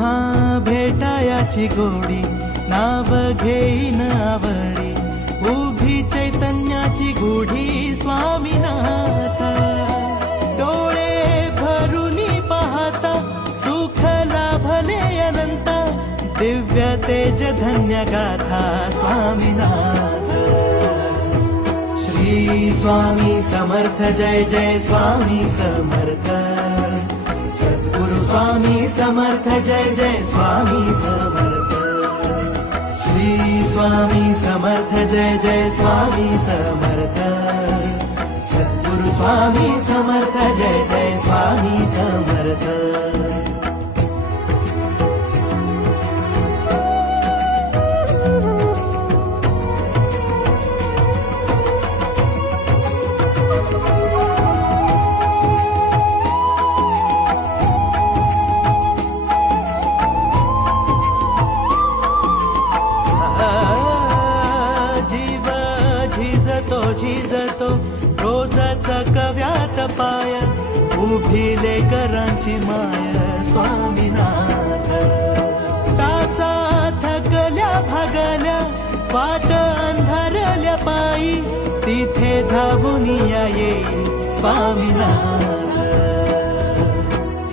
तुम्हा भेटायाची गोडी, नाव घेईन आवडी, उभी चैतन्याची गुढी स्वामीनाथ. डोळे भरुनी पाहता सुख लाभले अनंत, दिव्य तेज धन्य गाथा स्वामीनाथ. श्री स्वामी समर्थ जय जय स्वामी समर्थ. सद्गुरु स्वामी समर्थ जय जय स्वामी समर्थ. श्री स्वामी समर्थ जय जय स्वामी समर्थ. सद्गुरु स्वामी समर्थ जय जय स्वामी समर्थ. झिजतो रोजच कव्यात पाय, उभिले करांची माय स्वामीनाथ. टाचा थकल्या भागल्या वाट अंधारल्या पायी, तिथे धावून येईल स्वामीनाथ.